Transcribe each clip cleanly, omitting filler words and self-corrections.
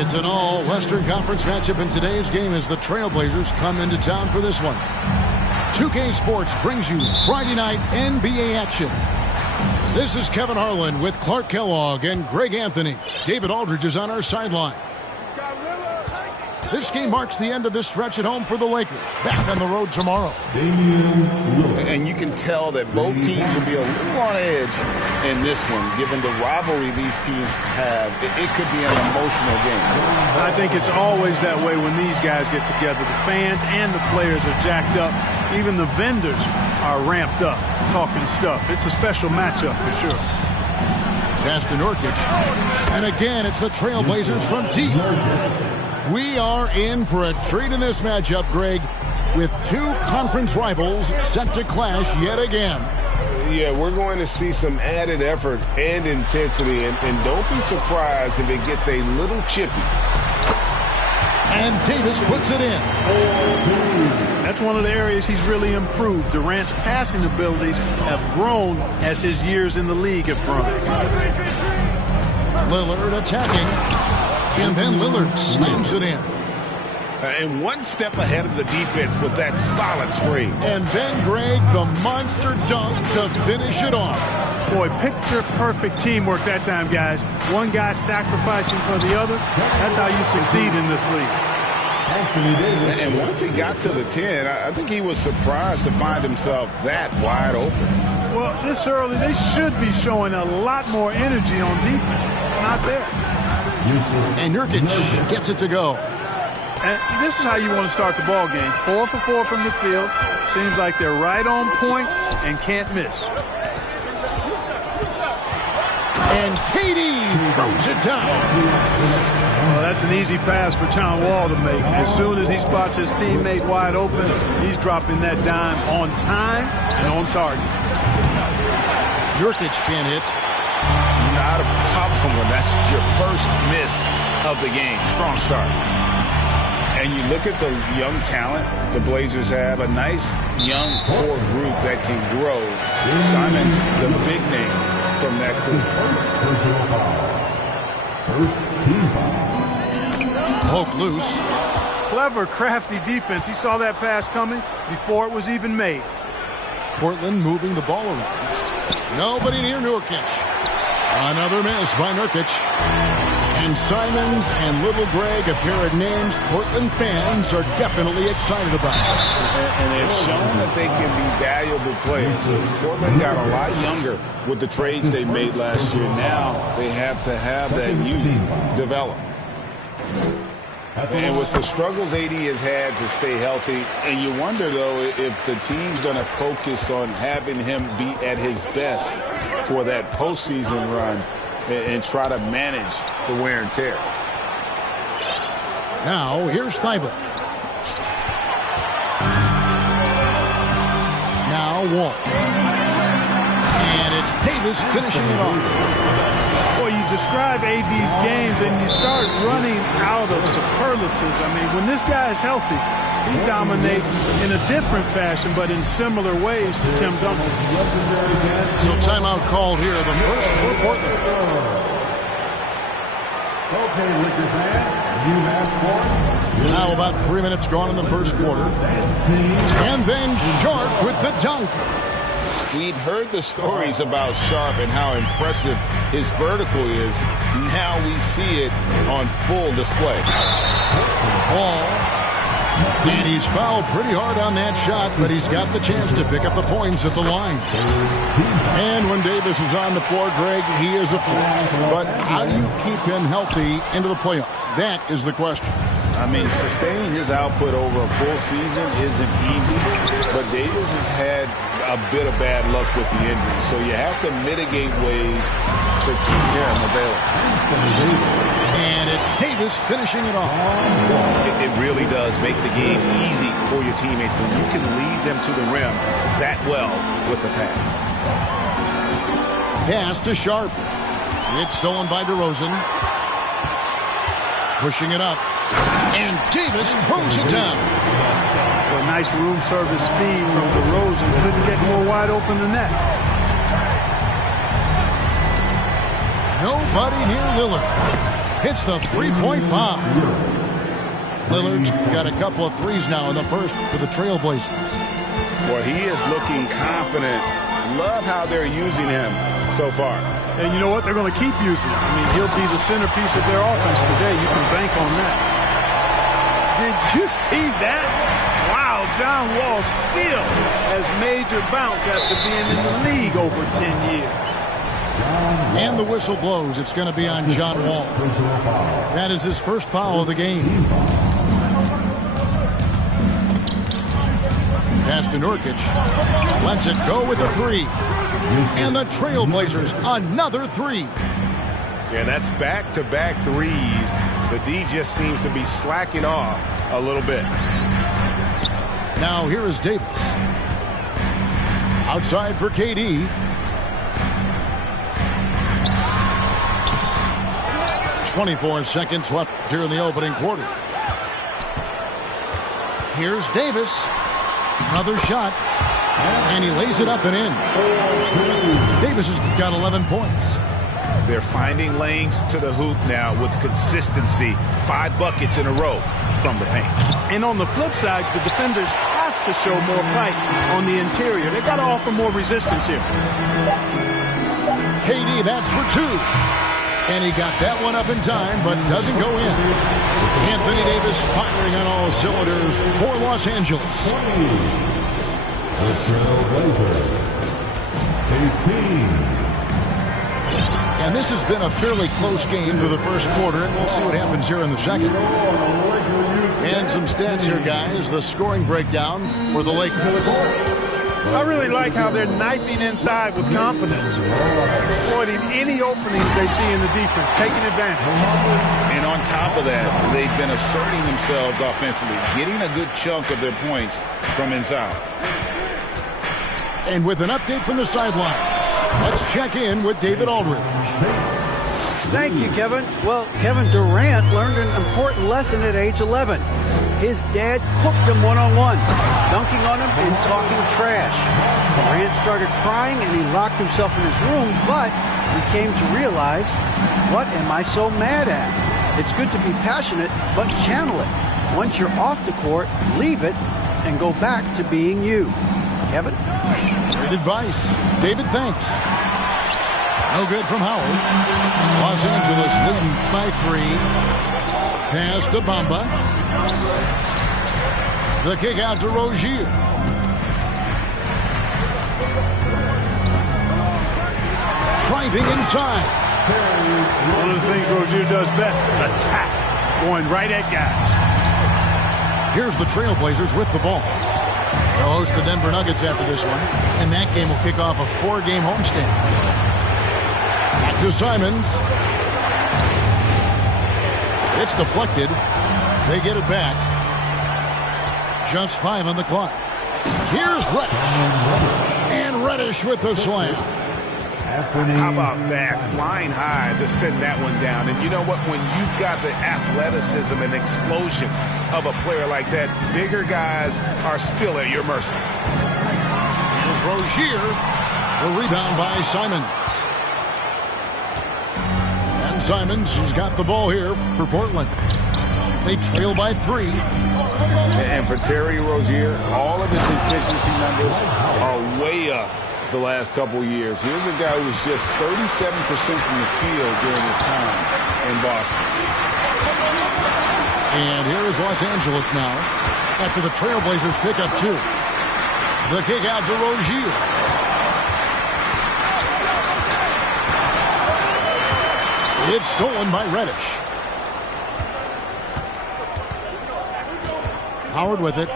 It's an all-Western Conference matchup in today's game as the Trailblazers come into town for this one. 2K Sports brings you Friday night NBA action. This is Kevin Harlan with Clark Kellogg and Greg Anthony. David Aldridge is on our sideline. This game marks the end of this stretch at home for the Lakers. Back on the road tomorrow. And you can tell that both teams will be a little on edge in this one, given the rivalry these teams have. It could be an emotional game. I think it's always that way when these guys get together. The fans and the players are jacked up. Even the vendors are ramped up, talking stuff. It's a special matchup for sure. Pass to Nurkic. And again, it's the Trailblazers from deep. We are in for a treat in this matchup, Greg, with two conference rivals set to clash yet again. Yeah, we're going to see some added effort and intensity, and don't be surprised if it gets a little chippy. And Davis puts it in. That's one of the areas he's really improved. Durant's passing abilities have grown as his years in the league have grown. Lillard attacking. And then Lillard slams it in. And one step ahead of the defense with that solid screen. And then, Greg, the monster dunk to finish it off. Boy, picture-perfect teamwork that time, guys. One guy sacrificing for the other. That's how you succeed in this league. And once he got to the 10, I think he was surprised to find himself that wide open. Well, this early, they should be showing a lot more energy on defense. It's not there. And Nurkic gets it to go. And this is how you want to start the ball game. 4 for 4 from the field. Seems like they're right on point and can't miss. And KD throws it down. Well, that's an easy pass for John Wall to make. As soon as he spots his teammate wide open, he's dropping that dime on time and on target. Nurkic can't hit. Not a problem when that's your first miss of the game. Strong start. And you look at the young talent the Blazers have, a nice young core group that can grow. Simon's the big name from that group. First team foul. Poke loose. Clever, crafty defense. He saw that pass coming before it was even made. Portland moving the ball around. Nobody near Nurkic. Another miss by Nurkic. And Simons and Little Greg, a pair of names Portland fans are definitely excited about. And they've shown that they can be valuable players. Portland got a lot younger with the trades they made last year. Now they have to have that youth develop. And with the struggles AD has had to stay healthy, and you wonder, though, if the team's going to focus on having him be at his best for that postseason run and try to manage the wear and tear. Now, here's Thibault. Now Wall. And it's Davis finishing it off. Boy, you describe AD's games and you start running out of superlatives. I mean, when this guy is healthy, he dominates in a different fashion, but in similar ways to Tim Duncan. So timeout called here, the first for Portland. Okay, Lakers fans, you have scored. Now about 3 minutes gone in the first quarter. And then Sharp with the dunk. We'd heard the stories about Sharp and how impressive his vertical is. Now we see it on full display. Ball. And he's fouled pretty hard on that shot, but he's got the chance to pick up the points at the line. And when Davis is on the floor, Greg, he is a flash. But how do you keep him healthy into the playoffs? That is the question. I mean, sustaining his output over a full season isn't easy, but Davis has had a bit of bad luck with the injury, so you have to mitigate ways to keep him available. And it's Davis finishing it off. It really does make the game easy for your teammates when you can lead them to the rim that well with the pass. Pass to Sharp. It's stolen by DeRozan. Pushing it up. And Davis throws it down. A nice room service feed from DeRozan. Couldn't get more wide open than that. Nobody near Lillard. hits the three-point bomb. Lillard's got a couple of threes now in the first for the Trailblazers. Well, he is looking confident. Love how they're using him so far. And you know what? They're going to keep using him. I mean, he'll be the centerpiece of their offense today. You can bank on that. Did you see that? Wow, John Wall still has major bounce after being in the league over 10 years. And the whistle blows. It's going to be on John Wall. That is his first foul of the game. Pass to Nurkic. Lets it go with a three. And the Trailblazers, another three. Yeah, that's back-to-back threes. The D just seems to be slacking off a little bit. Now here is Davis. Outside for KD. .24 seconds left here in the opening quarter. Here's Davis. Another shot. And he lays it up and in. Davis has got 11 points. They're finding lanes to the hoop now with consistency. 5 buckets in a row from the paint. And on the flip side, the defenders have to show more fight on the interior. They've got to offer more resistance here. KD, that's for 2. And he got that one up in time, but doesn't go in. Anthony Davis firing on all cylinders for Los Angeles. The Trailblazers, 18. And this has been a fairly close game for the first quarter, and we'll see what happens here in the second. And some stats here, guys. The scoring breakdown for the Lakers. I really like how they're knifing inside with confidence, exploiting any openings they see in the defense, taking advantage. And on top of that, they've been asserting themselves offensively, getting a good chunk of their points from inside. And with an update from the sideline, let's check in with David Aldridge. Thank you, Kevin. Well, Kevin Durant learned an important lesson at age 11. His dad cooked him one-on-one, dunking on him and talking trash. Durant started crying and he locked himself in his room, but he came to realize, what am I so mad at? It's good to be passionate, but channel it. Once you're off the court, leave it and go back to being you. Kevin? Great advice. David, thanks. No good from Howard. Los Angeles leading by 3. Pass to Bamba. The kick out to Rozier. Driving inside. One of the things Rozier does best, attack, going right at guys. Here's the Trailblazers with the ball. They'll host the Denver Nuggets after this one, and that game will kick off a 4-game homestand. Back to Simons. It's deflected. They get it back. Just 5 on the clock. Here's Reddish. And Reddish with the slam. How about that? Flying high to send that one down. And you know what? When you've got the athleticism and explosion of a player like that, bigger guys are still at your mercy. Here's Rozier. The rebound by Simons. And Simons has got the ball here for Portland. They trail by 3. And for Terry Rozier, all of his efficiency numbers are way up the last couple years. Here's a guy who was just 37% from the field during his time in Boston. And here is Los Angeles now after the Trailblazers pick up 2. The kick out to Rozier. It's stolen by Reddish. Howard with it.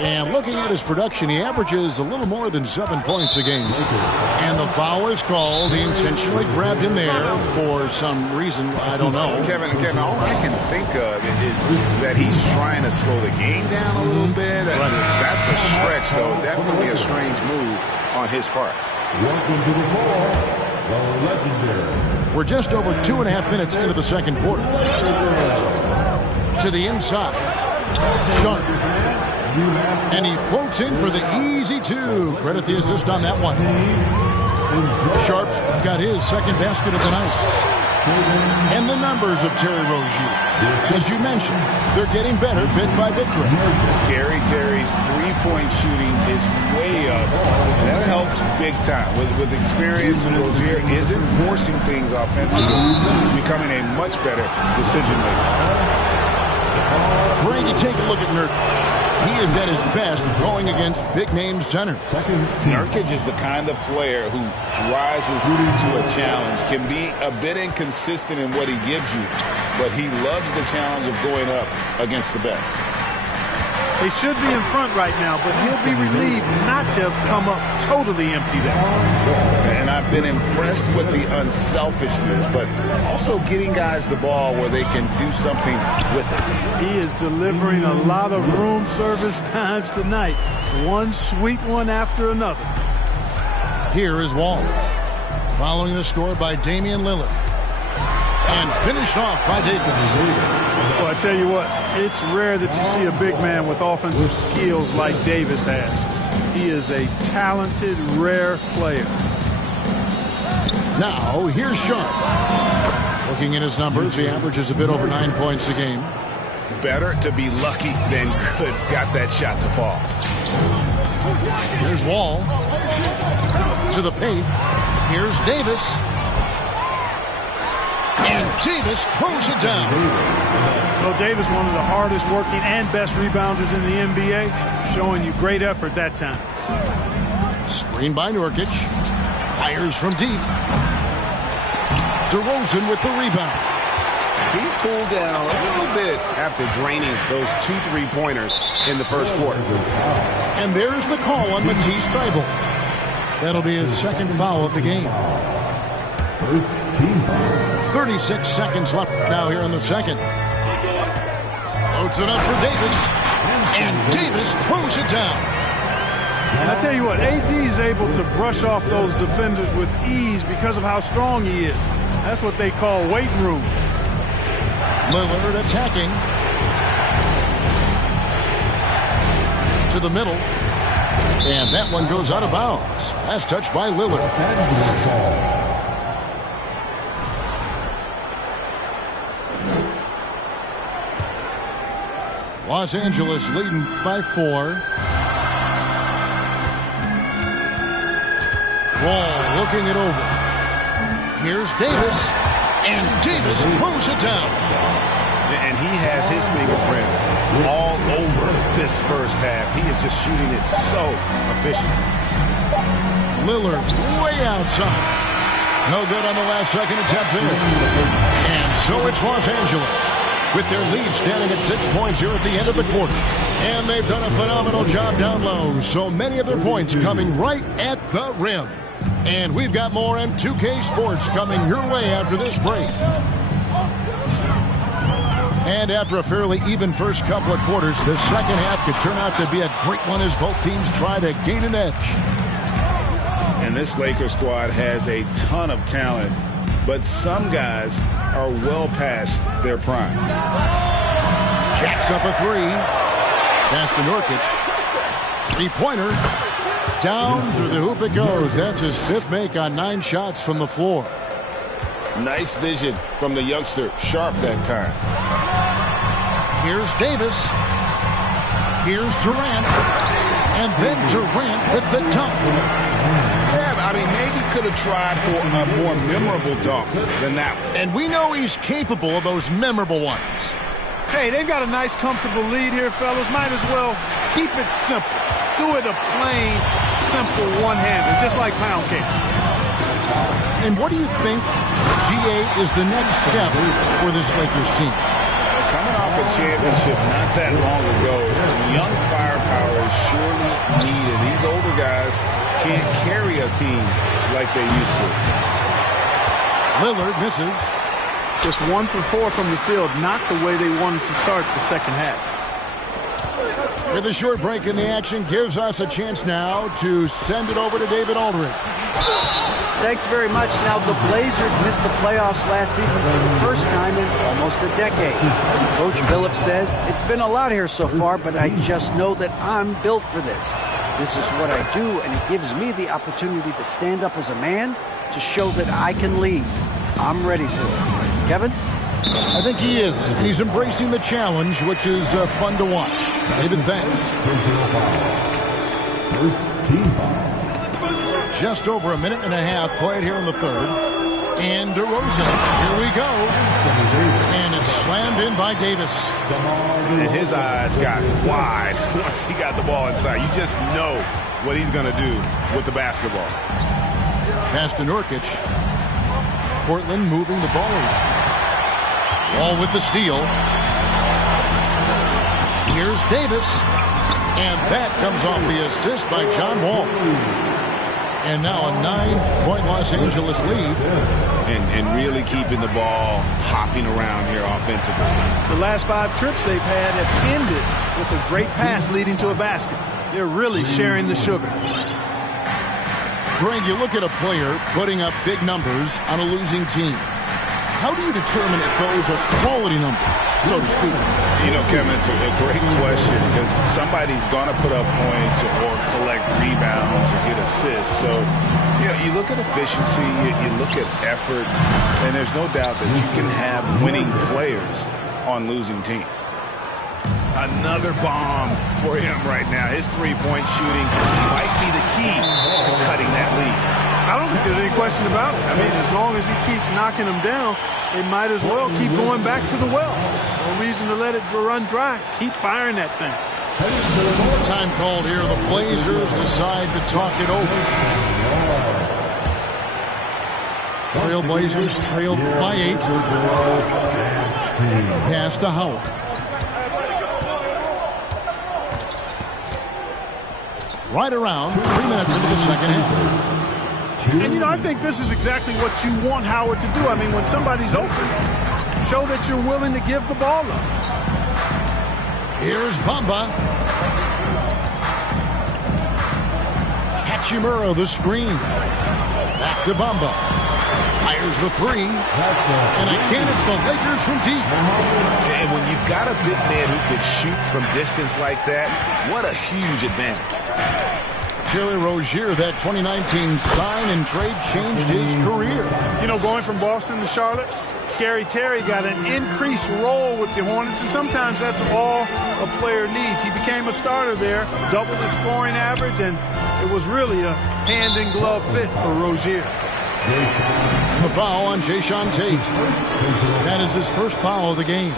And looking at his production, he averages a little more than 7 points a game. And the foul is called. He intentionally grabbed him there for some reason. I don't know. Kevin, all I can think of is that he's trying to slow the game down a little bit. That's a stretch, though. Definitely a strange move on his part. Welcome to the floor, the legendary. We're just over 2.5 minutes into the second quarter. To the inside. Sharp. And he floats in for the easy 2. Credit the assist on that one. Sharp's got his second basket of the night. And the numbers of Terry Rozier, as you mentioned, they're getting better bit by bit. Scary Terry's three-point shooting is way up. That helps big time. With experience, and Rozier isn't forcing things offensively, becoming a much better decision maker. Greg, you take a look at Nurkic. He is at his best going against big-name centers. Nurkic is the kind of player who rises to a challenge, can be a bit inconsistent in what he gives you, but he loves the challenge of going up against the best. They should be in front right now, but he'll be relieved not to have come up totally empty there. And I've been impressed with the unselfishness, but also getting guys the ball where they can do something with it. He is delivering a lot of room service times tonight. One sweet one after another. Here is Wall. Following the score by Damian Lillard. And finished off by Davis. Well, I tell you what, it's rare that you see a big man with offensive skills like Davis has. He is a talented, rare player. Now, here's Sean. Looking at his numbers, he averages a bit over 9 points a game. Better to be lucky than good. Got that shot to fall. Here's Wall. To the paint. Here's Davis. And Davis throws it down. Well, Davis, one of the hardest working and best rebounders in the NBA, showing you great effort that time. Screen by Nurkic. Fires from deep. DeRozan with the rebound. He's cooled down a little bit after draining those 2 3-pointers in the first quarter. And there's the call on Matisse Thybulle. That'll be his second foul of the game. First team foul. 36 seconds left now here in the second. Loads it up for Davis. And Davis throws it down. And I tell you what, AD is able to brush off those defenders with ease because of how strong he is. That's what they call weight room. Lillard attacking. To the middle. And that one goes out of bounds. Last touch by Lillard. Los Angeles leading by 4. Wall looking it over. Here's Davis. And Davis throws it down. And he has his fingerprints all over this first half. He is just shooting it so efficient. Lillard way outside. No good on the last second attempt there. And so it's Los Angeles with their lead standing at 6 points here at the end of the quarter. And they've done a phenomenal job down low. So many of their points coming right at the rim. And we've got more M2K Sports coming your way after this break. And after a fairly even first couple of quarters, the second half could turn out to be a great one as both teams try to gain an edge. And this Lakers squad has a ton of talent, but some guys are well past their prime. Jacks up a 3. Pass to Nurkic. 3-pointer. Down through the hoop it goes. That's his 5th make on 9 shots from the floor. Nice vision from the youngster. Sharp that time. Here's Davis. Here's Durant. And then Durant with the dunk. Yeah, I mean, maybe could have tried for a more memorable dunk than that one. And we know he's capable of those memorable ones. Hey, they've got a nice, comfortable lead here, fellas. Might as well keep it simple. Do it a plain, simple one-hander, just like pound cake. And what do you think, GA, is the next step for this Lakers team? Coming off a championship not that long ago, young firepower is surely needed. These older guys can't carry a team like they used to. Lillard misses. Just 1 for 4 from the field, not the way they wanted to start the second half. With a short break in the action, gives us a chance now to send it over to David Aldridge. Thanks very much. Now, the Blazers missed the playoffs last season for the first time in almost a decade. Coach Phillips says, it's been a lot here so far, but I just know that I'm built for this. This is what I do, and it gives me the opportunity to stand up as a man to show that I can lead. I'm ready for it. Kevin? I think he is. And he's embracing the challenge, which is fun to watch. David, thanks. First team foul. Just over a minute and a half played here in the third. And DeRozan. Here we go. And it's slammed in by Davis. And his eyes got wide once he got the ball inside. You just know what he's going to do with the basketball. Pass to Nurkic. Portland moving the ball around. Wall with the steal. Here's Davis. And that comes off the assist by John Wall. And now a 9-point Los Angeles lead. And really keeping the ball hopping around here offensively. The last 5 trips they've had have ended with a great pass leading to a basket. They're really sharing the sugar. Greg, you look at a player putting up big numbers on a losing team. How do you determine if those are quality numbers, so to speak? You know, Kevin, it's a great question because somebody's going to put up points or collect rebounds or get assists. So, you know, you look at efficiency, you look at effort, and there's no doubt that you can have winning players on losing teams. Another bomb for him right now. His three-point shooting might be the key to cutting that lead. I don't think there's any question about it. I mean, as long as he keeps knocking them down, they might as well keep going back to the well. No reason to let it run dry. Keep firing that thing. Time called here. The Blazers decide to talk it over. Trailblazers trailed by 8. Pass to Howard. Right around 3 minutes into the second half. And, you know, I think this is exactly what you want Howard to do. I mean, when somebody's open, show that you're willing to give the ball up. Here's Bamba. Hachimura, the screen. Back to Bamba. Fires the 3. And again, it's the Lakers from deep. And when you've got a big man who could shoot from distance like that, what a huge advantage. Terry Rozier, that 2019 sign and trade changed his career. You know, going from Boston to Charlotte, Scary Terry got an increased role with the Hornets, and sometimes that's all a player needs. He became a starter there, doubled his scoring average, and it was really a hand-in-glove fit for Rozier. The foul on Jayshawn Tate. That is his first foul of the game.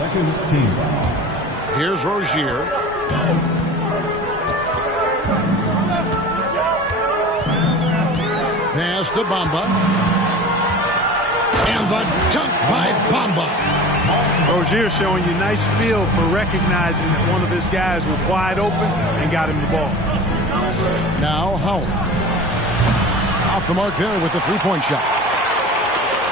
Here's Rozier. Pass to Bamba. And the dunk by Bamba. Rozier showing you nice feel for recognizing that one of his guys was wide open and got him the ball. Now Howard. Off the mark there with the three-point shot.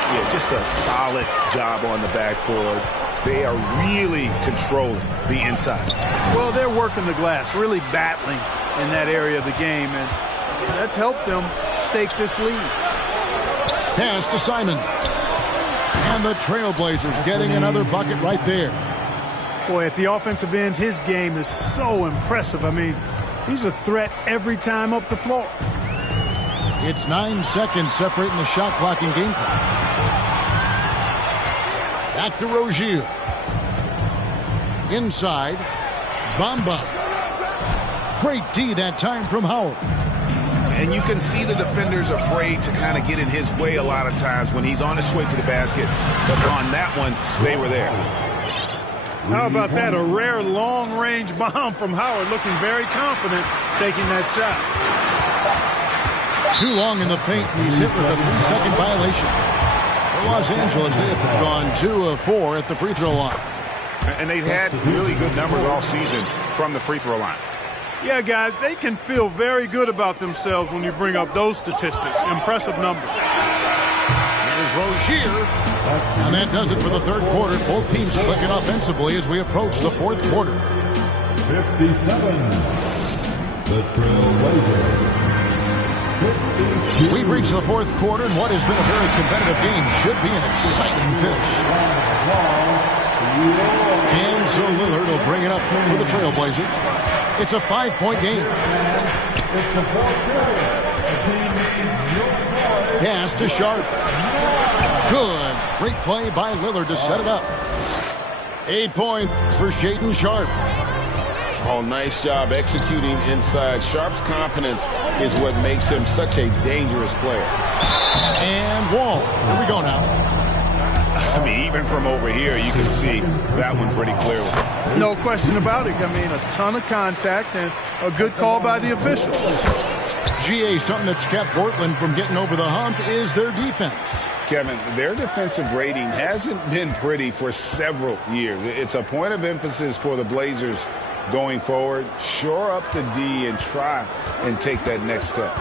Yeah, just a solid job on the backcourt. They are really controlling the inside. Well, they're working the glass, really battling in that area of the game, and that's helped them stake this lead. Pass to Simons. And the Trailblazers getting another bucket right there. Boy, at the offensive end, his game is so impressive. I mean, he's a threat every time up the floor. It's 9 seconds separating the shot clock and game clock. Back to Rozier. Inside. Bamba. Great D that time from Howard. And you can see the defenders afraid to kind of get in his way a lot of times when he's on his way to the basket. But on that one, they were there. How about that? A rare long-range bomb from Howard, looking very confident taking that shot. Too long in the paint, and he's hit with a 3-second violation. For Los Angeles, they have gone 2 of 4 at the free throw line. And they've had really good numbers all season from the free throw line. Yeah, guys, they can feel very good about themselves when you bring up those statistics. Impressive numbers. Here's Rozier. And that does it for the third quarter. Both teams clicking offensively as we approach the fourth quarter. 57. The Trailblazers. We've reached the fourth quarter, and what has been a very competitive game should be an exciting finish. And so Lillard will bring it up for the Trailblazers. It's a 5-point game. It's the fourth quarter. The team needs your boys Pass to Sharp. Good. Great play by Lillard to set it up. 8 points for Shaedon Sharp. Oh, nice job executing inside. Sharp's confidence is what makes him such a dangerous player. And Wall. Here we go now. I mean, even from over here, you can see that one pretty clearly. No question about it. I mean, a ton of contact and a good call by the official. GA, something that's kept Portland from getting over the hump is their defense. Kevin, their defensive rating hasn't been pretty for several years. It's a point of emphasis for the Blazers going forward. Shore up the D and try and take that next step.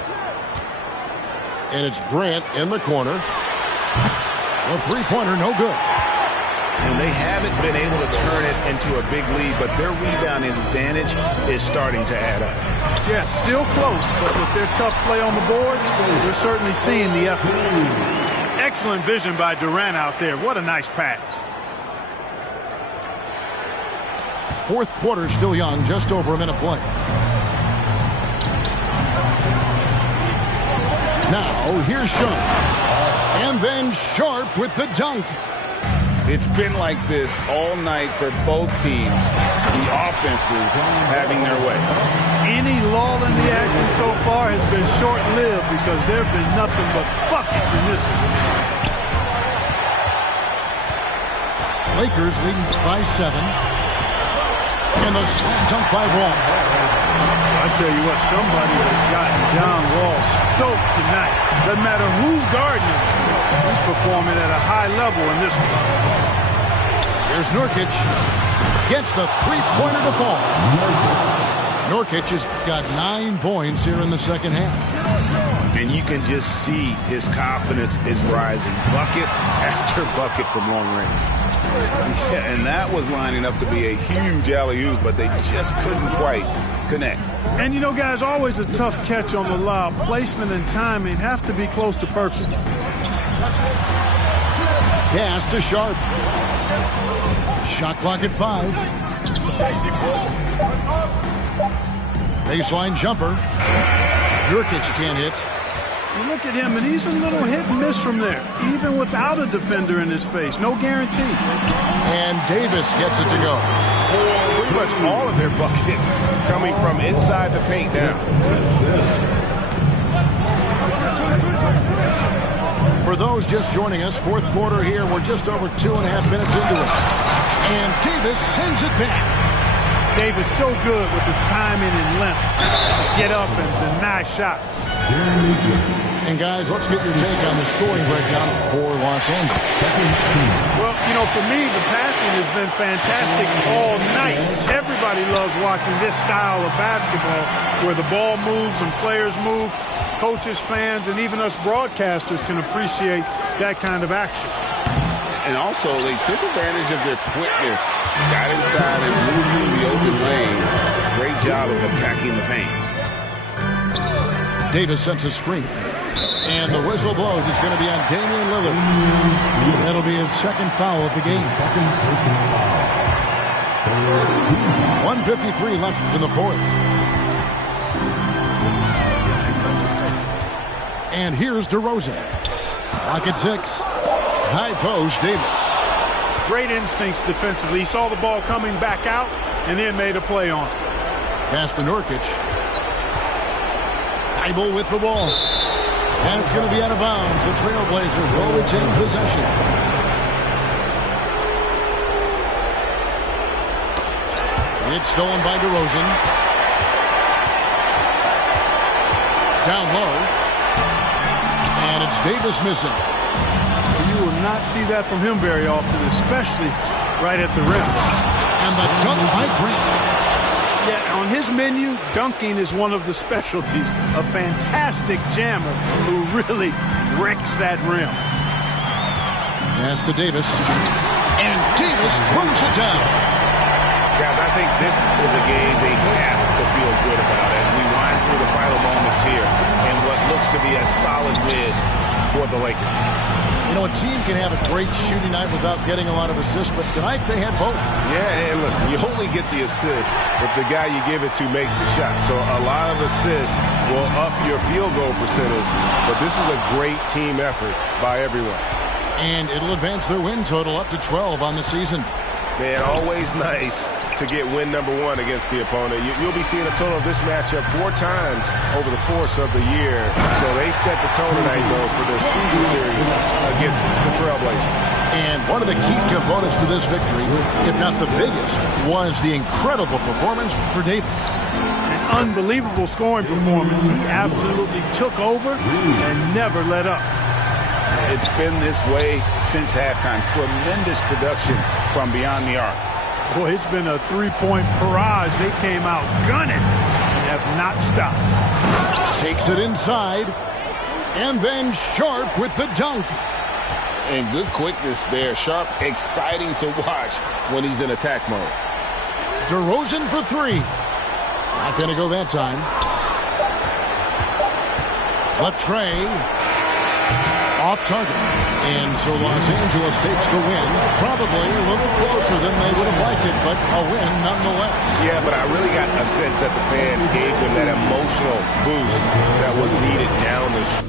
And it's Grant in the corner. A three-pointer, no good. And they haven't been able to turn it into a big lead, but their rebounding advantage is starting to add up. Yeah, still close, but with their tough play on the boards, they're certainly seeing the effort. Excellent vision by Durant out there. What a nice pass. Fourth quarter still young, just over a minute play. Now, here's Sharp. And then Sharp with the dunk. It's been like this all night for both teams. The offenses having their way. Any lull in the action so far has been short-lived because there have been nothing but buckets in this one. Lakers leading by 7. And the slam dunk by Wall. I tell you what, somebody has gotten John Wall stoked tonight. Doesn't matter who's guarding him. He's performing at a high level in this one. Here's Nurkic. Gets the three-pointer to fall. Nurkic has got 9 points here in the second half. And you can just see his confidence is rising. Bucket after bucket from long range. Yeah, and that was lining up to be a huge alley-oop, but they just couldn't quite connect. And you know, guys, always a tough catch on the lob. Placement and timing have to be close to perfect. Pass to Sharp. Shot clock at 5. Baseline jumper. Nurkic can't hit. You look at him, and he's a little hit and miss from there, even without a defender in his face. No guarantee. And Davis gets it to go. Pretty much all of their buckets coming from inside the paint now. For those just joining us, fourth quarter here. We're just over 2.5 minutes into it. And Davis sends it back. Davis so good with his timing and length to get up and deny shots. And guys, let's get your take on the scoring breakdown for Los Angeles. Well, you know, for me, the passing has been fantastic all night. Everybody loves watching this style of basketball where the ball moves and players move. Coaches, fans, and even us broadcasters can appreciate that kind of action. And also, they took advantage of their quickness. Got inside and moved through the open lanes. Great job of attacking the paint. Davis sets a screen. And the whistle blows. It's going to be on Damian Lillard. That'll be his second foul of the game. 1:53 left in the fourth. And here's DeRozan. Clock at 6. High post, Davis. Great instincts defensively. He saw the ball coming back out and then made a play on it. Pass to Nurkic. Thibault with the ball. And it's going to be out of bounds. The Trailblazers will retain possession. It's stolen by DeRozan. Down low. And it's Davis missing. You will not see that from him very often, especially right at the rim. And the dunk by Grant. Yeah, on his menu, dunking is one of the specialties. A fantastic jammer who really wrecks that rim. Pass to Davis. And Davis throws it down. Guys, I think this is a game they have to feel good about as we wind through the final moments here in what looks to be a solid win for the Lakers. You know, a team can have a great shooting night without getting a lot of assists, but tonight they had both. Yeah, and listen, you only get the assist if the guy you give it to makes the shot. So a lot of assists will up your field goal percentage, but this is a great team effort by everyone. And it'll advance their win total up to 12 on the season. Man, always nice to get win number 1 against the opponent. You'll be seeing a total of this matchup 4 times over the course of the year. So they set the tone tonight, though, for their season series against the Trailblazers. And one of the key components to this victory, if not the biggest, was the incredible performance for Davis. An unbelievable scoring performance. He absolutely took over and never let up. It's been this way since halftime. Tremendous production from beyond the arc. Boy, it's been a three-point barrage. They came out gunning and have not stopped. Takes it inside, and then Sharp with the dunk. And good quickness there. Sharp, exciting to watch when he's in attack mode. DeRozan for 3. Not going to go that time. Latrey off target. And so Los Angeles takes the win. Probably a little closer than they would have liked it, but a win nonetheless. Yeah, but I really got a sense that the fans gave them that emotional boost that was needed down the stretch.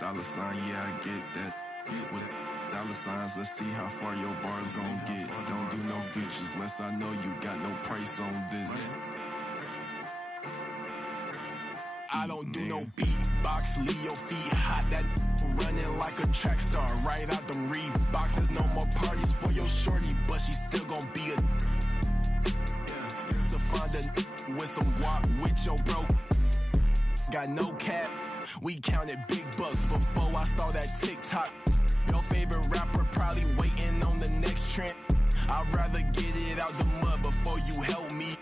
dollar sign, yeah, I get that. With dollar signs, let's see how far your bar's gon' get. Don't do no features unless I know you got no price on this. I don't do no beatbox, leave your feet hot. That running like a track star, right out them Reeboks. There's no more parties for your shorty, but she still gon' be a to find a with some guap with your bro. Got no cap, we counted big bucks before I saw that TikTok. Your favorite rapper probably waiting on the next trend. I'd rather get it out the mud before you help me.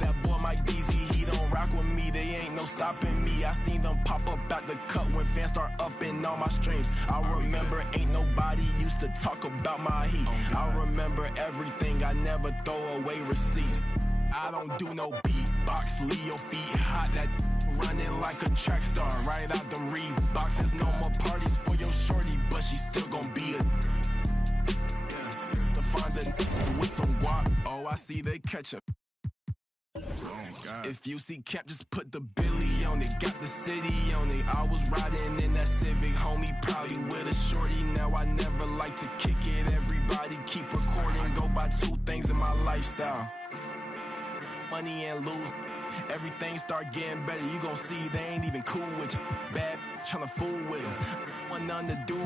That boy Mike Deezy, he don't rock with me. They ain't no stopping me. I seen them pop up out the cut when fans start upping all my streams. I remember ain't nobody used to talk about my heat. I remember everything, I never throw away receipts. I don't do no beatbox, leave your feet hot. That running like a track star, right out them Reeboks. There's no more parties for your shorty, but she still gon' be a to find a with some guap. Oh, I see they catch up. If you see Cap, just put the Billy on it. Got the city on it. I was riding in that Civic, homie, probably with a shorty. Now I never like to kick it. Everybody keep recording. Go by two things in my lifestyle: money and lose. Everything start getting better. You gon' see they ain't even cool with you. Bad tryna fool with them. Want nothing to do.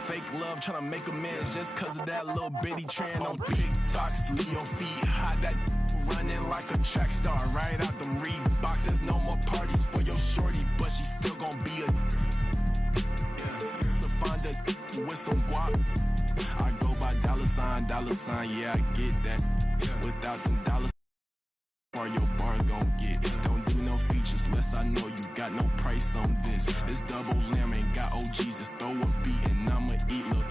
Fake love tryna make amends just cause of that little bitty trend on TikTok. Leave your feet hot. That running like a track star, right out them Reeboks. There's no more parties for your shorty, but she still gon' be a to find a with some guap. I go by dollar sign, yeah, I get that. Without them dollars, far your bars gon' get. Don't do no features unless I know you got no price on this. This double lamb ain't got OGs, just throw a beat and I'ma eat, look.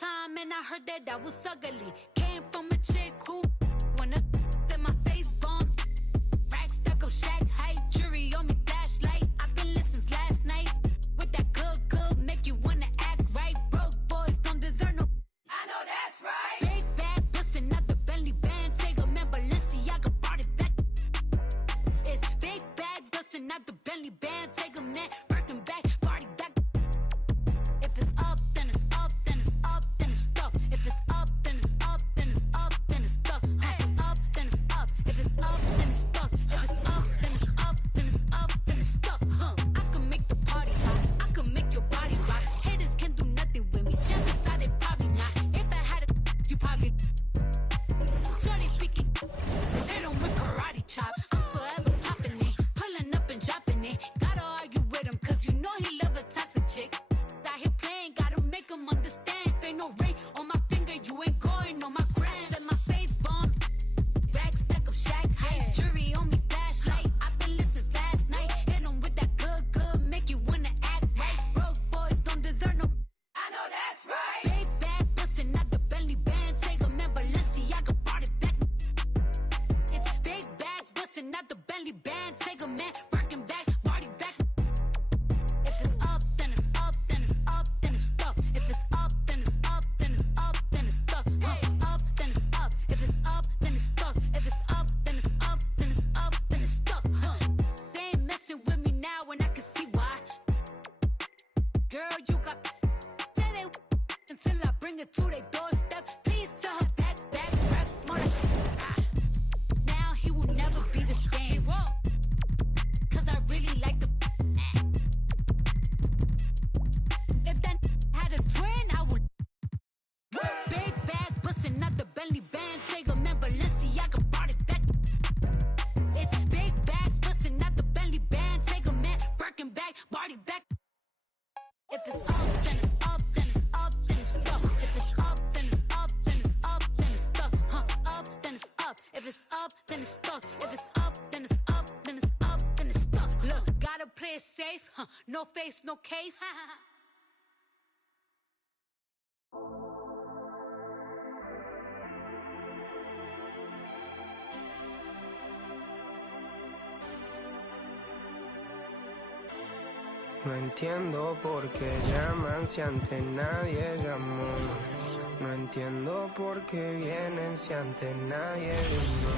Time and I heard that I was ugly. Came from a chick who wanna that my face bomb. Rack stuck up shack height, jury on me flashlight. I've been listening last night. With that good, make you wanna act right. Broke boys don't deserve no. I know that's right. Big bag bustin' out the Bentley band. Take a man, Balenciaga brought it back. It's big bags bustin' out the Bentley band. Take a man, working back, party back. If it's up, then it's up, then it's up, then it's stuck. If it's up, then it's up, then it's up, then it's stuck. Up, then it's up. If it's up, then it's stuck. If it's up, then it's up, then it's up, then it's stuck. I can make the party hot. I can make your body rock. Haters can do nothing with me. Chances are they probably not. If I had a, you probably. Shorty speaking, they don't with karate chop. I'm forever popping it, pulling up and dropping it. Gotta argue with him, cause you know he love a toxic chick. Out here playing, gotta make him understand. If ain't no ring on my finger, you ain't going on my gram. Let my face bomb, rag stack up shack height, jury on me flashlight. I've been listening last night. Hit him with that good, make you wanna act right. Broke boys don't deserve no. I know that's right. Big bag bustin' out the Bentley band. Take a man, Balenciaga brought it back. It's big bags bustin' out the Bentley band. Take a man, working back, party back. If it's up, then it's up, then it's up, then it's stuck. If it's up, then it's up, then it's up, then it's stuck. Up, then it's up. If it's up, then it's stuck. If it's up, then it's up, then it's up, then it's stuck. They ain't messing with me now, and I can see why. Girl, you got say they until I bring it to their doorstep. Please tell her back reps more like now he will never be the same. He won't, cause I really like the. If that had a twin, I would. Big bag bustin' out the Bentley band. Take a man, Balenciaga brought it back. It's big bags bustin' out the Bentley band. Take a man, Birkin bag, party back. If it's up, then it's up, then it's up, then it's stuck. If it's up, then it's up, then it's up, then it's stuck. Up, then it's up. If it's up, then it's stuck. If it's up, then it's up, then it's up, then it's stuck. Look, gotta play it safe. No face, no case. No entiendo por qué llaman si antes nadie llamó. No entiendo por qué vienen si antes nadie vino.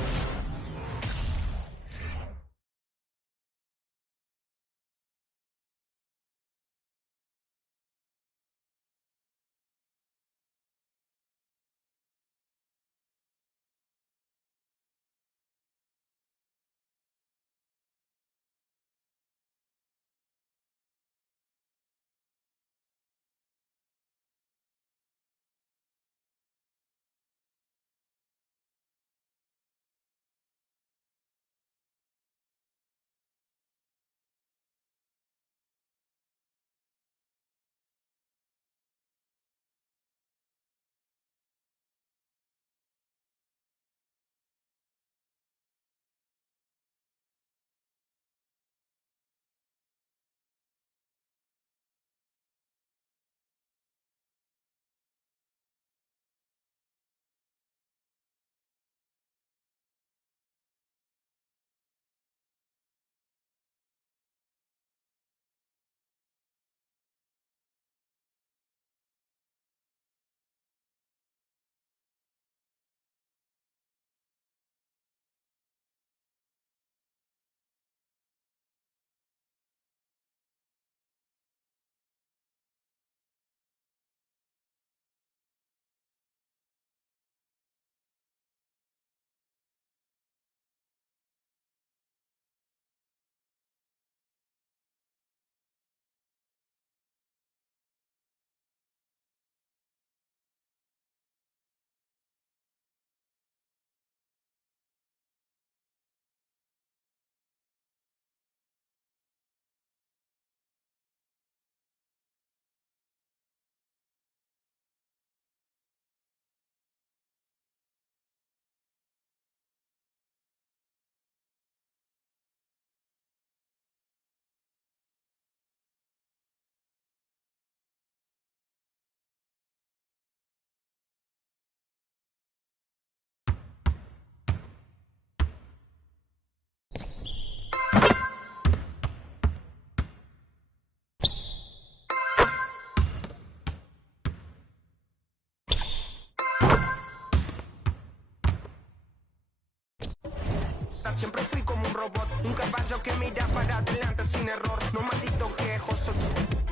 Siempre fui como un robot, un caballo que mira para adelante sin error. No maldito quejoso,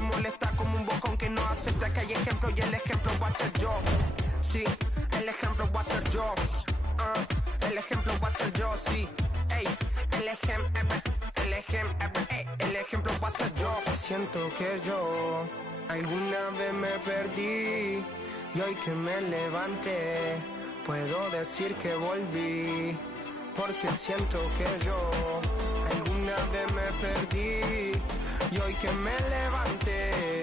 molesta como un bocón que no acepta que hay ejemplo y el ejemplo va a ser yo. Sí, el ejemplo va a ser yo. El ejemplo va a ser yo, sí. Ey, el ejemplo va a ser yo. Siento que yo alguna vez me perdí y hoy que me levanté puedo decir que volví. Porque siento que yo alguna vez me perdí y hoy que me levanté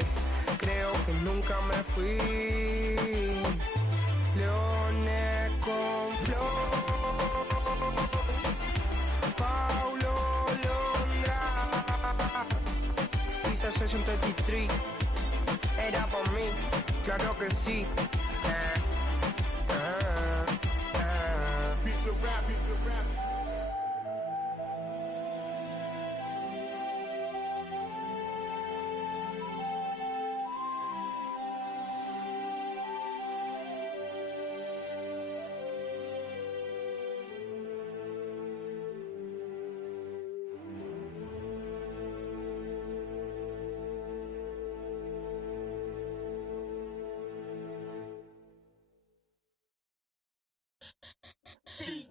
creo que nunca me fui. Leones con flor, Paulo Londra, Isa Session 33, era por mí, claro que sí. Piece of rap.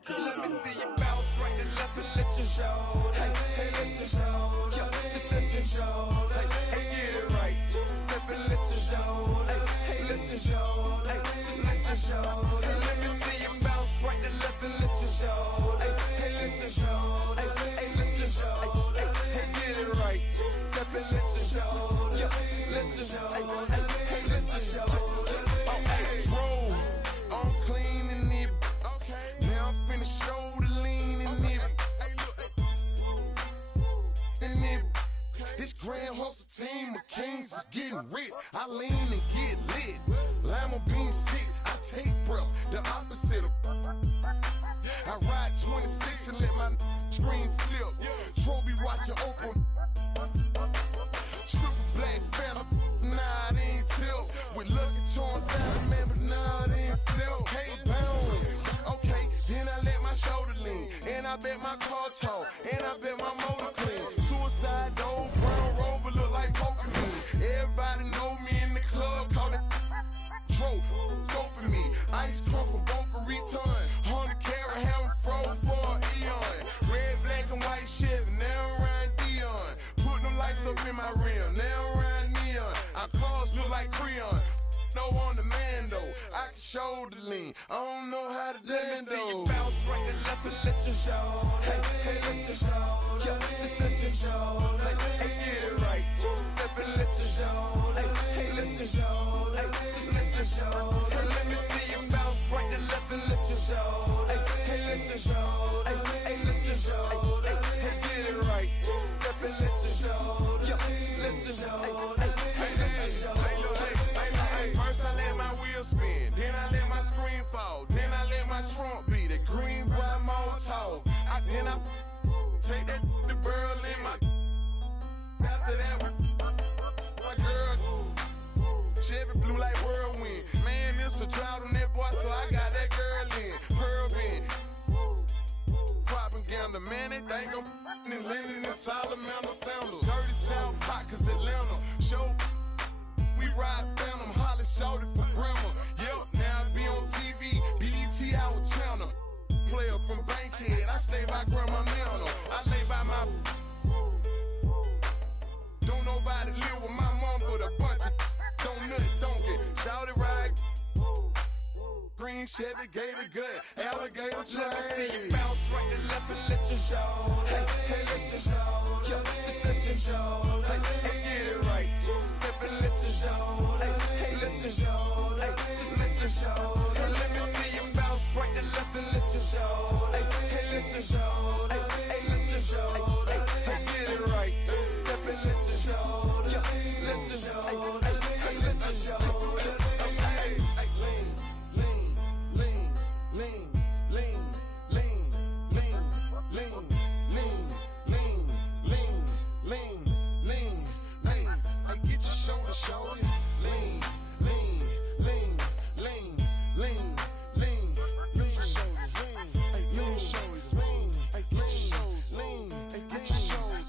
Let me see you bounce right to left and let you show. Hey, hey, let you show. Yo, just let you show. Hey, hey, get it right. Two step and let you show. Hey, hey, let you show. Hey, just let you show. Hey, let me see you bounce right to left and let you show. Hey, hey, let you show. Hey, hey, let you show. Hey, hey, get it right. Two step and let you show. Yo, just let you show. Hey, hey, let you show. Oh, hey, roll on clean and neat. Now I'm finna show the lean in it. This grand hustle team of kings is getting rich. I lean and get lit. Lima bean 6, I take breath. The opposite of I ride 26 and let my screen flip. Trophy watching open. Strip bet my car tall, and I bet my motor clean. Suicide dope, brown rover look like poker scene. Everybody know me in the club, call it Trope, scoping me. Ice crump for bumper return. 100 carat, have him froze for an eon. Red, black, and white Chevy, now I'm around Dion. Put them lights up in my rim, now I'm around neon. Our cars look like Creon. No on the man though, I can shoulder lean. I don't know how to dance though. Let me see you bounce right and left and let your show. Hey, hey, let your show. Yeah, just let your show. Hey, hey, get it right. Two-step and let your show. Hey, hey, let your show. Hey, just let your show. Hey, let me see you bounce right and left and let your show. Hey, hey, let your show. Hey, hey, let your show. Hey, hey, get it right. Two-step and let your show. Yeah, just let your show. Hey, hey, let your show. First I let my wheel spin, then I let my screen fall, then I let my trunk beat it, green by Molotov. Then I take that the girl in my. After that, my girl, Chevy blue like whirlwind. Man, it's a drought on that boy, so I got that girl in. Pearl bin, propaganda, man, they think I'm in Lennon and Solomon sandals. Dirty South Pot, cause Atlanta, show. We ride Phantom, Holly shorty for grandma. Yep, now I be on TV, BET our channel. Player from Bankhead, I stay by Grandma Nana. I lay by my. Don't nobody live with my mom, but a bunch of don't nut, don't get shouted right. Green Chevy, gator gut, alligator train. Let me see you bounce right and left and let your show. Hey, hey, let your show. Yeah, just let your show. Hey, hey, get it right. Two-step and let your show. Hey, hey, let your show. Hey, just let your show. Hey, let me see you bounce right and left and let your show. Hey, hey, let your show. Hey, hey, let your show. Hey, hey, get it right. Two-step and let your show. Yeah, just let your show. Hey, hey, let your show. Hey, hey, lean, lean, lean, lean, lean, lean, lean, lean, lean, lean, lean, lean, lean. I get your shoulder, shoulder. Lean, lean, lean, lean, lean, lean, lean, shoulders, lean, lean, shoulders, lean, get your shoulders, lean, get your shoulders,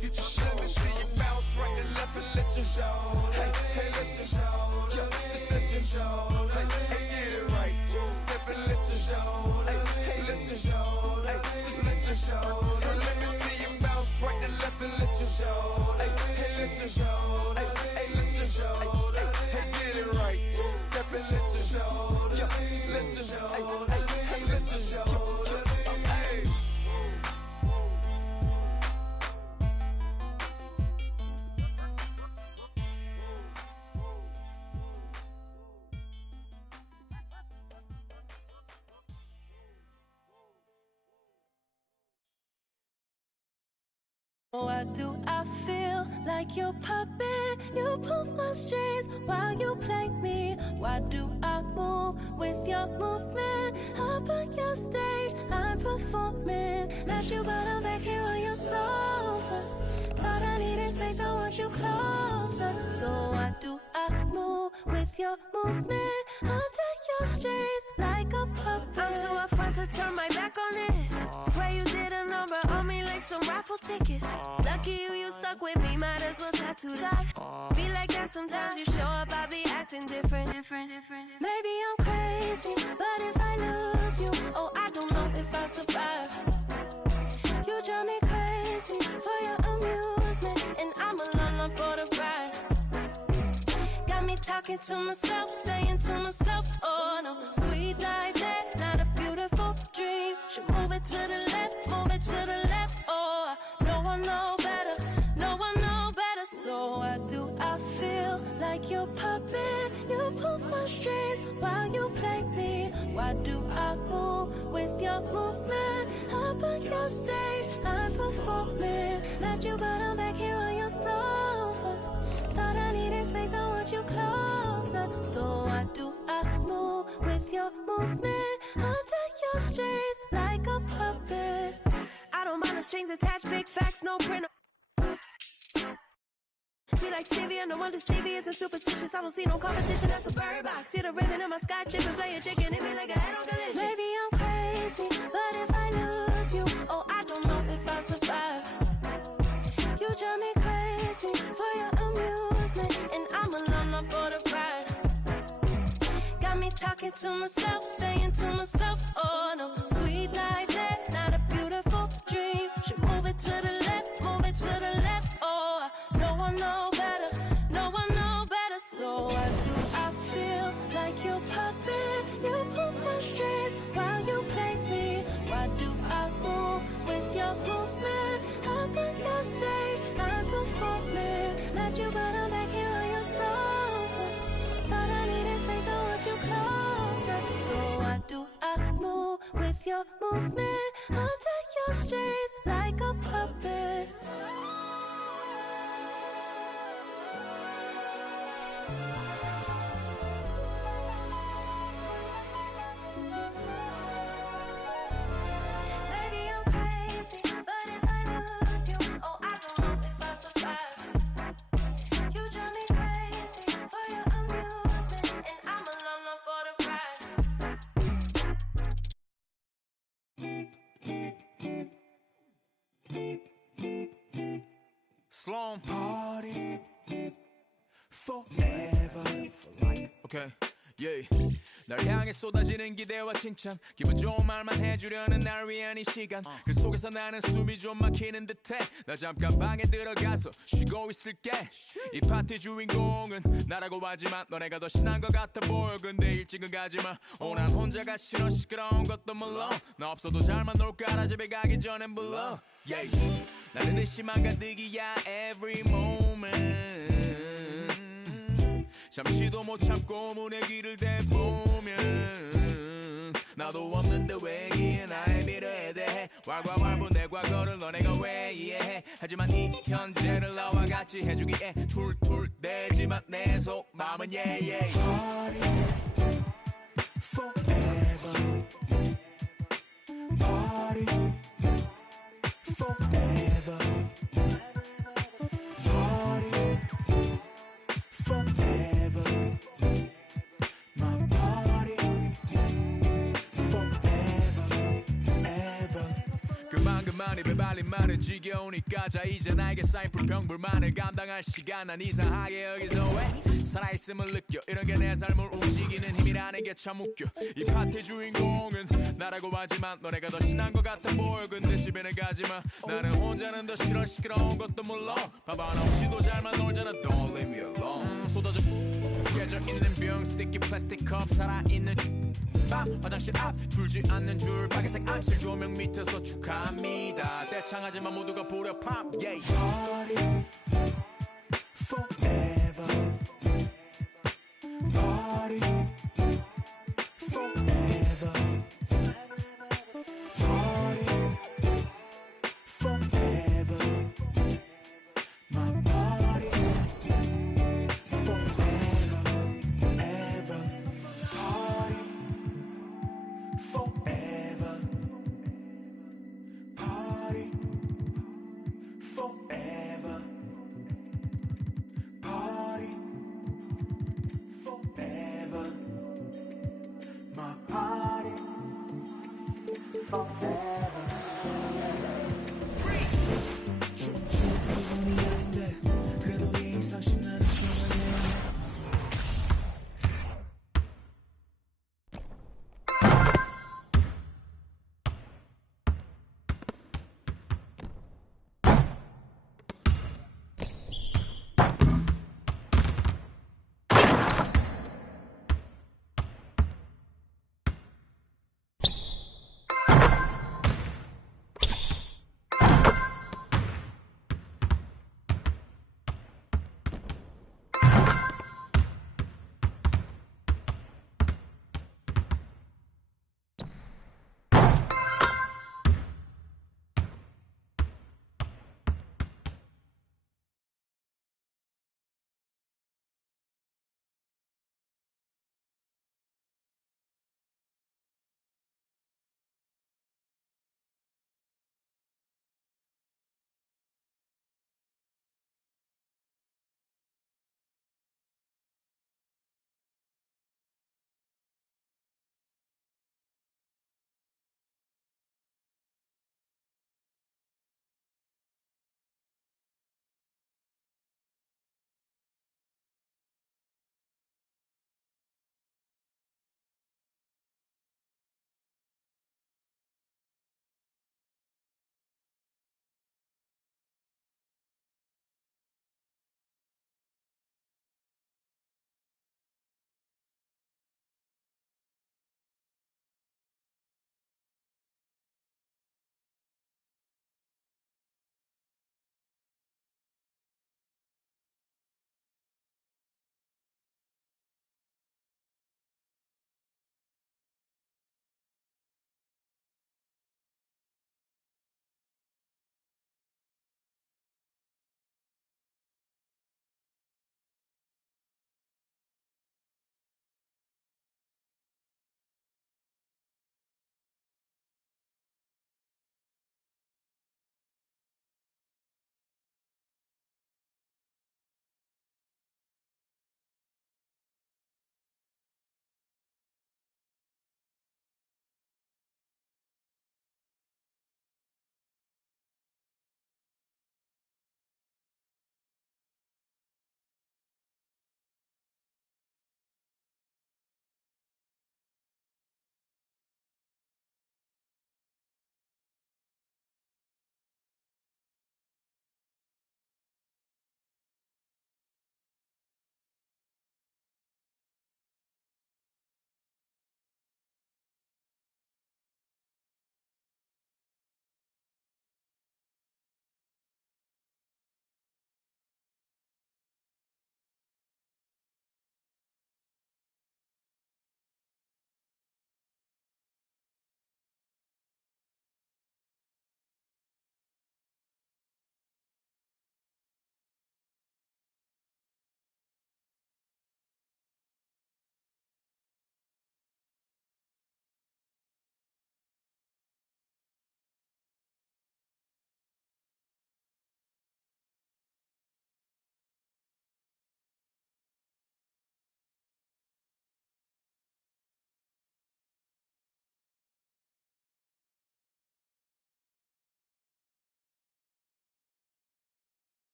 get your shoulders. Let me see you bounce right and left and let your show. Hey, hey, let your show. Yeah, just let your show. Hey, hey, get it right. Two-step and let your show. Hey, hey, let your show. Hey, just let your show. Hey, let me see you bounce right and left and let your show. Hey, hey, let your show. Hey, hey, let your show. Hey, hey, get it right. Two-step and let your show. Yeah, just let your show. Hey, hey, let your show. Hey. Why do I feel like your puppet? You pull my strings while you play me. Why do I move with your movement? Up on your stage, I'm performing. Left you, but I'm back here on your sofa. Thought I needed space, I want you closer. So why do I move with your movement? Under your strings like a puppet. I'm too afraid to turn my back on this. Swear you did a number on me like some raffle tickets. Lucky you stuck with me, might as well tattoo that. Be like that sometimes you show up, I be acting different. Maybe I'm crazy, but if I lose you, oh, I don't know if I survive. You drive me crazy for your amusement, and I'm alone for the ride. Got me talking to myself, saying to myself, oh no, sweet like that, not a beautiful dream. Should move it to the left, move it to the left, oh, no one know better, no one know better. So why do I feel like your puppet? You pull my strings while you play me. Why do I move with your movement? Up on your stage, I'm performing. Left you, but I'm back here on your sofa. Thought I needed space, I want you closer. So why do I move with your movement? Under your strings like a puppet. I don't mind the strings attached, big facts, no printer. Sweet like Stevie, and no wonder Stevie isn't superstitious. I don't see no competition, that's a bird box. See the ribbon in my sky, tripping, playing chicken, hit me like a head on collision. Maybe I'm crazy, but if I lose lose you. Oh, I don't know if I'll survive. You drive me crazy for your amusement, and I'm alone for the ride. Got me talking to myself, saying to myself, oh no, sweet like that, not a beautiful dream. Should move it to the left, move it to the left. Oh, no one know better, no one know better. So why do I feel like your puppet? You pull my strings while you play me. Why do I move with your movement? Up on your stage, I'm performing. Left you, but I'm back here on your sofa. Thought I needed space, I want you closer. So why do I move with your movement? Under your strings like a puppet. Maybe I'm crazy, but if I lose you, oh, I don't know if I'll survive. You drive me crazy for your amusement, and I'm alone for the ride. Sloan party forever for life. Okay, yeah. 날 향해 쏟아지는 기대와 칭찬, 기분 좋은 말만 해주려는 날 위한 이 시간. 그 속에서 나는 숨이 좀 막히는 듯해. 나 잠깐 방에 들어가서 쉬고 있을게. 이 파티 주인공은 나라고 하지만 너네가 더 신난 것 같아 보여. 근데 일찍은 가지마. 난 혼자가 싫어. 시끄러운 것도 물론 나 없어도 잘만 놀까라. 집에 가기 전엔 불러. Yeah. 나는 의심만 가득이야 every moment. 잠시도 못 참고 문의 귀를 대보면 나도 없는데 왜 이해 나의 미래에 대해 왈가왈부 내 과거를 너네가 왜 이해해. 하지만 이 현재를 나와 같이 해주기에 툴툴대지만 내 속마음은 yeah. Party forever. Party forever. Party forever. My party forever, ever. 그만 입에 발린 말은 지겨우니까 자 이제 나에게 쌓인 불평불만을 감당할 시간. 난 이상하게 여기서 왜 살아있음을 느껴. 이런 게 내 삶을 움직이는 힘이라는 게 참 웃겨. 이 파티 주인공은 나라고 하지만 너네가 더 신난 것 같아 보여. 근데 집에는 가지마. 나는 혼자는 더 싫어. 시끄러운 것도 물론 밥안 없이도 잘만 놀잖아. Don't leave me alone. 쏟아져 깨져 있는 병 스티키 플라스틱 컵 살아있는 밤 화장실 앞 줄지 않는 줄 빨간색 암실 조명 밑에서 축하합니다. 떼창하지만 모두가 불협 팝 yeah. Party forever.